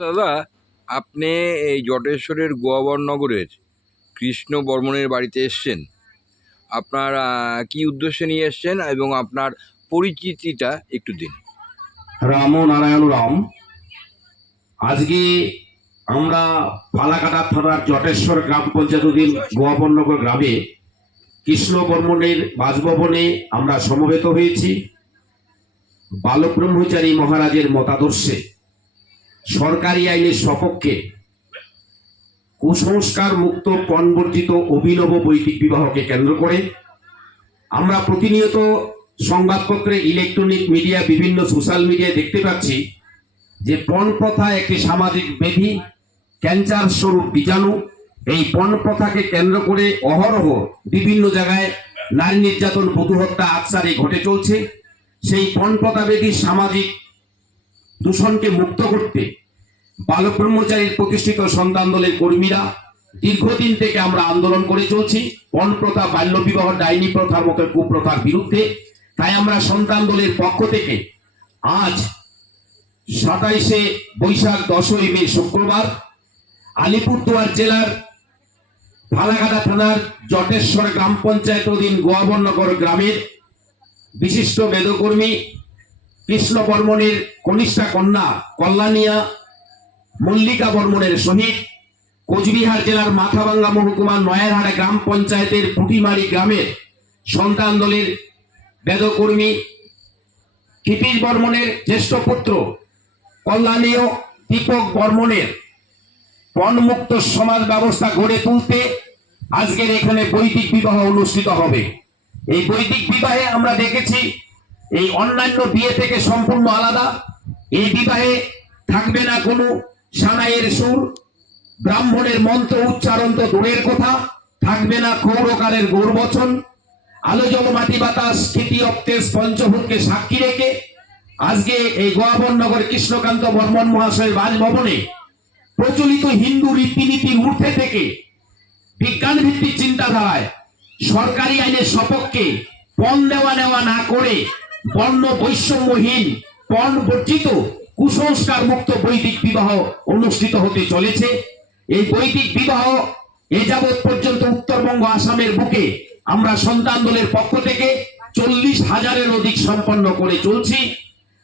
দাদা, আপনি এই জটেশ্বরের গোয়াবরনগরের কৃষ্ণ বর্মনের বাড়িতে এসছেন। আপনার কি উদ্দেশ্যে নিয়ে এসছেন এবং আপনার পরিচিতিটা একটু দিন। রাম নারায়ণ রাম। আজকে আমরা ফালাকাটা থানার জটেশ্বর গ্রাম পঞ্চায়েতাধীন গোয়াবরনগর গ্রামে কৃষ্ণ বর্মনের বাসভবনে আমরা সমবেত হয়েছি। বালক ব্রহ্মচারী মহারাজের মতাদর্শে সরকারি আইনের সপক্ষে কুসংস্কার মুক্ত পণবর্জিত অভিনব বৈদিক বিবাহকে কেন্দ্র করে আমরা প্রতিনিয়ত সংবাদপত্রে, ইলেকট্রনিক মিডিয়া, বিভিন্ন সোশ্যাল মিডিয়ায় দেখতে পাচ্ছি যে পণ প্রথা একটি সামাজিক ব্যাধি, ক্যান্সার স্বরূপ বীজাণু। এই পণ প্রথাকে কেন্দ্র করে অহরহ বিভিন্ন জায়গায় নারী নির্যাতন, বধূ হত্যা, আৎসারি ঘটে চলছে। সেই পণ প্রথা ব্যাধির সামাজিক দূষণকে মুক্ত করতে বালক ব্রহ্মচারীর প্রতিষ্ঠিত সন্তান দলের কর্মীরা দীর্ঘদিন থেকে আমরা আন্দোলন করে চলছি পণ প্রথা, বাল্য বিবাহ, ডাইনি প্রথার মতো কুপ্রথার বিরুদ্ধে। তাই আমরা সন্তান দলের পক্ষ থেকে আজ 27শে বৈশাখ 10ই মে শুক্রবার আলিপুরদুয়ার জেলার ফালাকাটা থানার জটেশ্বর গ্রাম পঞ্চায়েতাধীন গোয়াবরনগর গ্রামের বিশিষ্ট বেদকর্মী কৃষ্ণ বর্মনের কনিষ্ঠা কন্যা কল্যাণিয়া মল্লিকা বর্মনের সহিত কোচবিহার জেলার মাথাভাঙ্গা মহকুমার নয়ারহাট গ্রাম পঞ্চায়েতের পুটিমারি গ্রামের সন্তান দলের বেদকর্মী কৃপীশ বর্মনের জ্যেষ্ঠ পুত্র কল্যাণীয় দীপক বর্মনের পণমুক্ত সমাজ ব্যবস্থা গড়ে তুলতে আজকের এখানে বৈদিক বিবাহ অনুষ্ঠিত হবে। এই বৈদিক বিবাহে আমরা দেখেছি এই অন্যান্য বিয়ে থেকে সম্পূর্ণ আলাদা। এই বিবাহে থাকবে না কোনো সানাইয়ের সুর, ব্রাহ্মণের মন্ত্র উচ্চারণ তো দূরের কথা, থাকবে না ক্ষৌরকারের গৌরবচন। আলো জল মাটি বাতাস স্থিতি অপ্তেজ পঞ্চভূতকে সাক্ষী রেখে আজকে এই গোয়াবরনগর কৃষ্ণকান্ত বর্মন মহাশয়ের বাসভবনে প্রচলিত হিন্দু রীতিনীতির ঊর্ধ্বে থেকে বিজ্ঞান ভিত্তিক চিন্তাধারায় সরকারি আইনের সপক্ষে পণ দেওয়া নেওয়া না করে বর্ণ বৈষম্যহীন পণ বর্জিত কুসংস্কার মুক্ত বৈদিক বিবাহ অনুষ্ঠিত হতে চলেছে। এই বৈদিক বিবাহ এ যাবৎ পর্যন্ত উত্তরবঙ্গ, আসামের বুকে আমরা সন্তান দলের পক্ষ থেকে 40,000-এর অধিক সম্পন্ন করে চলছি।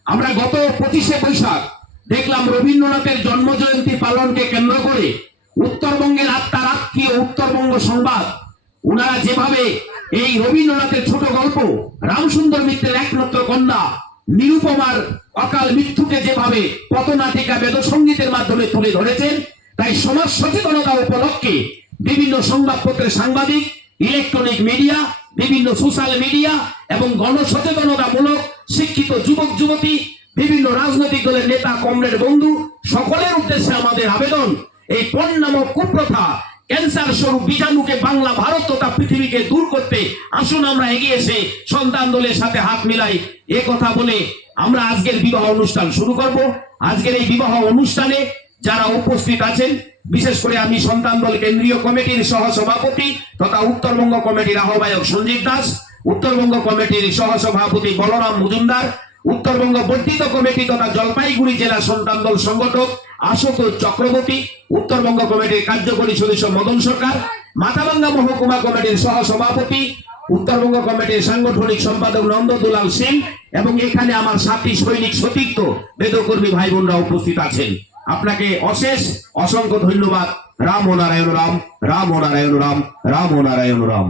আমরা গত 25শে বৈশাখ দেখলাম রবীন্দ্রনাথের জন্ম জয়ন্তী পালনকে কেন্দ্র করে উত্তরবঙ্গের আত্মার আত্মীয় উত্তরবঙ্গ সংবাদ ওনারা যেভাবে এই রবীন্দ্রনাথের ছোট গল্প রামসুন্দর মিত্রের একমাত্র কন্যা নিরুপমার অকাল মৃত্যুকে যেভাবে পথনাটিকা বেদসঙ্গীতের মাধ্যমে তুলে ধরেছেন, তাই সমাজ সচেতনতা উপলক্ষে বিভিন্ন সংবাদপত্রের সাংবাদিক, ইলেকট্রনিক মিডিয়া, বিভিন্ন সোশ্যাল মিডিয়া এবং গণসচেতনতামূলক শিক্ষিত যুবক যুবতী, বিভিন্ন রাজনৈতিক দলের নেতা, কমরেড, বন্ধু সকলের উদ্দেশ্যে আমাদের আবেদন, এই পণ নামক কুপ্রথা, ক্যান্সার স্বরূপ বীজাণুকে বাংলা, ভারত তথা পৃথিবীকে দূর করতে আসুন আমরা এগিয়ে এসে সন্তান দলের সাথে হাত মিলাই। এ কথা বলে আমরা আজকের বিবাহ অনুষ্ঠান শুরু করব। আজকের এই বিবাহ অনুষ্ঠানে যারা উপস্থিত আছেন, বিশেষ করে আমি সন্তান দল কেন্দ্রীয় কমিটির সহ সভাপতি তথা উত্তরবঙ্গ কমিটির আহ্বায়ক সঞ্জীব দাস, উত্তরবঙ্গ কমিটির সহ সভাপতি বলরাম মজুমদার, উত্তরবঙ্গ বর্ধিত কমিটি তথা জলপাইগুড়ি জেলা সন্তান দল সংগঠক আশুতোষ চক্রবর্তী, উত্তরবঙ্গ কমিটির কার্যকরী সদস্য মদন সরকার, মাথাভাঙ্গা মহকুমা কমিটির সহ সভাপতি, উত্তরবঙ্গ কমিটির সাংগঠনিক সম্পাদক নন্দদুলাল সিং এবং এখানে আমার সাথী সৈনিক সতীর্থ বেদকর্মী ভাই বোনরা উপস্থিত আছেন। আপনাকে অশেষ অসংখ্য ধন্যবাদ। রাম ও নারায়ণ রাম, রাম ও নারায়ণ রাম, রাম ও নারায়ণ রাম।